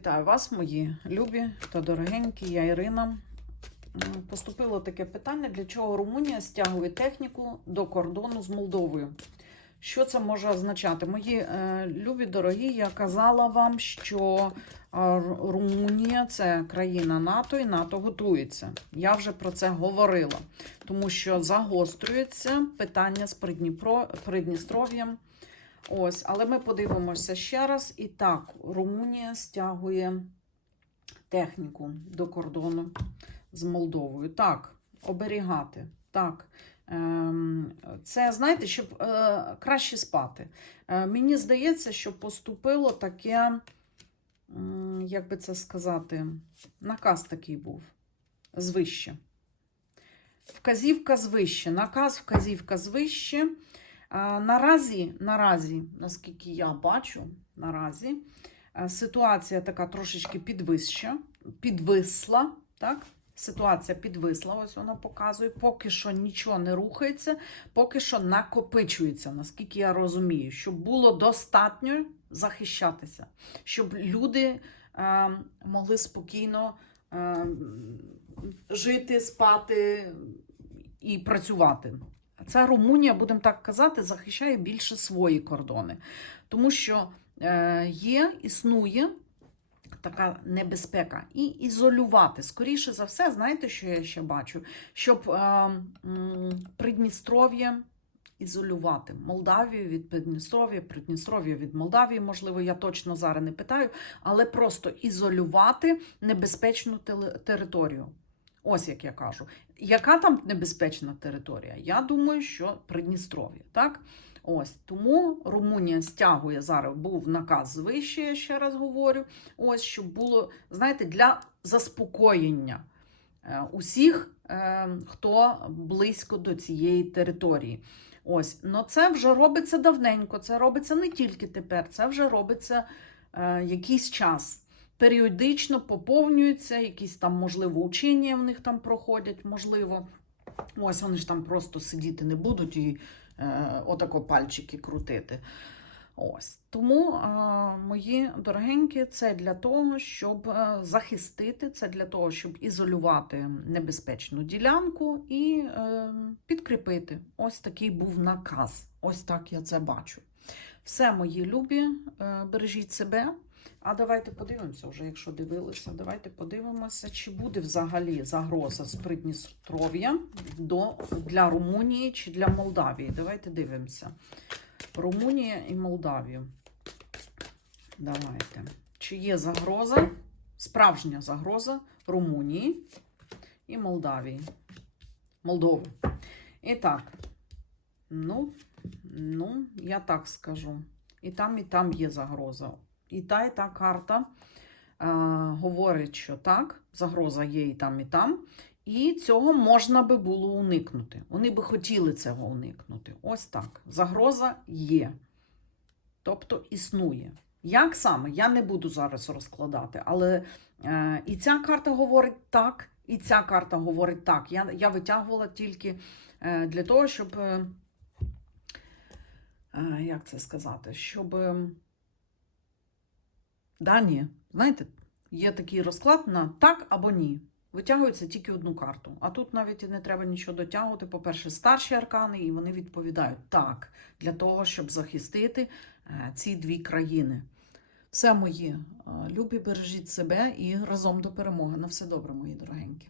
Вітаю вас, мої любі та дорогенькі, я Ірина. Поступило таке питання, для чого Румунія стягує техніку до кордону з Молдовою. Що це може означати? Мої е, любі дорогі, я казала вам, що е, Румунія це країна НАТО і НАТО готується. Я вже про це говорила, тому що загострюється питання з Придністров'ям. Ось, але ми подивимося ще раз. І так, Румунія стягує техніку до кордону з Молдовою. Так, оберігати. Так. Ем, Це, знаєте, щоб е, краще спати. Е, Мені здається, що поступило таке, як би це сказати, наказ такий був звище. Вказівка звище. Наказ, вказівка звище. Наразі, наразі, наскільки я бачу, наразі е, ситуація така трошечки підвища, підвисла, так? Ситуація підвисла, ось вона показує. Поки що нічого не рухається, поки що накопичується, наскільки я розумію, щоб було достатньо захищатися, щоб люди е, могли спокійно е, жити, спати і працювати. Ця Румунія, будемо так казати, захищає більше свої кордони, тому що е, є, існує така небезпека. І ізолювати. Скоріше за все, знаєте, що я ще бачу? Щоб е, Придністров'я ізолювати. Молдавію від Придністров'я, Придністров'я від Молдавії, можливо, я точно зараз не питаю, але просто ізолювати небезпечну територію. Ось як я кажу. Яка там небезпечна територія? Я думаю, що Придністров'я, так? Ось тому Румунія стягує зараз, був наказ вище, я ще раз говорю. Ось щоб було, знаєте, для заспокоєння е, усіх, е, хто близько до цієї території. Ось, но це вже робиться давненько. Це робиться не тільки тепер, це вже робиться е, якийсь час. Періодично поповнюються, якісь там, можливо, учення в них там проходять, можливо. Ось вони ж там просто сидіти не будуть і е, отако пальчики крутити. Ось. Тому, е, мої дорогенькі, це для того, щоб е, захистити, це для того, щоб ізолювати небезпечну ділянку і е, підкріпити. Ось такий був наказ. Ось так я це бачу. Все, мої любі, е, бережіть себе. А давайте подивимося, вже якщо дивилися, давайте подивимося, чи буде взагалі загроза з Придністров'я для Румунії чи для Молдавії. Давайте дивимося. Румунія і Молдавію. Давайте. Чи є загроза, справжня загроза Румунії і Молдавії. Молдови. І так, ну, ну, я так скажу. І там, і там є загроза. І та, і та карта е, говорить, що так, загроза є і там, і там. І цього можна би було уникнути. Вони би хотіли цього уникнути. Ось так. Загроза є. Тобто існує. Як саме? Я не буду зараз розкладати, але е, і ця карта говорить так, і ця карта говорить так. Я, я витягувала тільки е, для того, щоб. Е, е, як це сказати? Щоб. Да, ні. Знаєте, є такий розклад на так або ні. Витягується тільки одну карту. А тут навіть і не треба нічого дотягувати. По-перше, старші аркани, і вони відповідають так, для того, щоб захистити е, ці дві країни. Все мої е, любі, бережіть себе і разом до перемоги. На все добре, мої дорогенькі.